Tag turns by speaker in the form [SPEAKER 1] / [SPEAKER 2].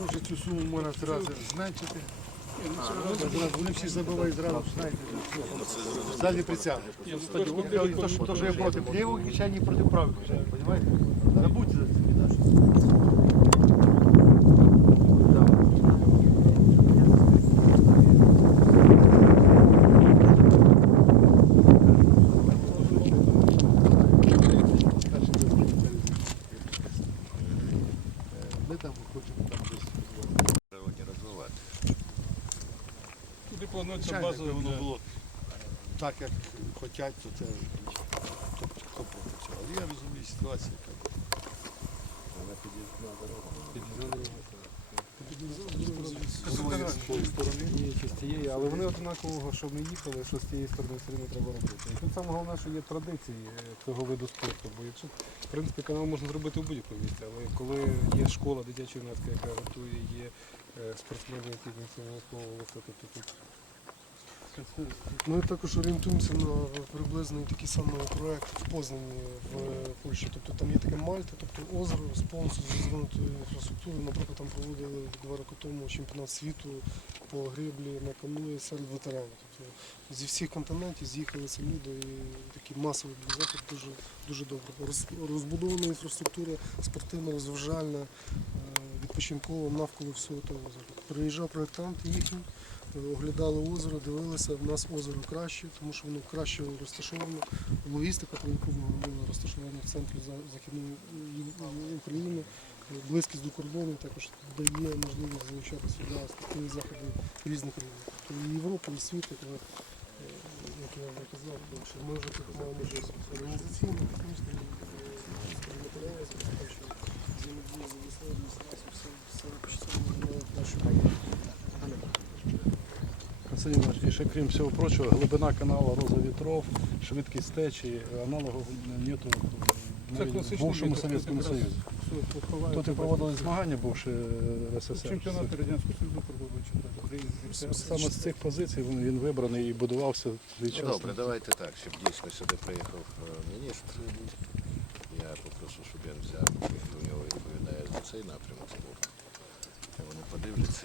[SPEAKER 1] Може цю суму можна зразу зменшити. Вони всі забувають зразу, знаєте, далі прицяг. То, що- я проти лівої кишені проти правої кишені, розумієте? Забудьте за це. Ми там хочемо там десь.
[SPEAKER 2] не розвивати.
[SPEAKER 3] Планується
[SPEAKER 1] Звичайно,
[SPEAKER 3] база
[SPEAKER 1] якби воно було так, як хочуть, то це хто, хто проти цього. Але я розумію ситуацію, яка вона
[SPEAKER 4] чи з тієї, але вони однакового, що ми їхали, що з тієї сторони все одно треба робити. І тут саме головне, що є традиції е, цього виду спорту. Бо якщо, в принципі, канал можна зробити у будь-якому місці, але коли є школа дитяча юнацька, яка готує, є е, спортсмени, які національного тобто тут
[SPEAKER 5] Ми також орієнтуємося на приблизний такий самий проект в Познані в Польщі. Тобто там є таке Мальта, тобто озеро повністю з розвинутою інфраструктурою. Наприклад, там проводили два роки тому чемпіонат світу по гриблі на каної серед ветеранів. Тобто зі всіх континентів з'їхалися люди і такий масовий захід дуже, дуже добре. Розбудована інфраструктура спортивна, розважальна, е, відпочинкова навколо всього того озера. Приїжджав проєктант їхній. Оглядали озеро, дивилися, в нас озеро краще, тому що воно краще розташовано. Логістика, про яку ми говорили, розташування в центрі Західної України, близькість до кордону також дає можливість залучати сюди спортивні заходи різних рівнів. Тобто і Європа, і світ, як, е, я вже казав, тому що ми вже тут маємо можливість організаційно, технічно, і матеріали, що взаємодія з обласною адміністрацією, все, все почтено в нашому
[SPEAKER 6] Іванович, і ще крім всього прочого, глибина каналу Роза Вітров, швидкість течії, аналогів нету в бувшому Совєтському Союзі. Тут і проводили змагання, бувши СССР.
[SPEAKER 3] Чемпіонати Радянського Союзу проводили чемпіонат України.
[SPEAKER 6] Саме з цих позицій він, він вибраний і будувався
[SPEAKER 2] Ну, добре, давайте так, щоб дійсно сюди приїхав е, міністр. Я попрошу, щоб він взяв, у нього відповідає за цей напрямок спорту. Вони подивляться.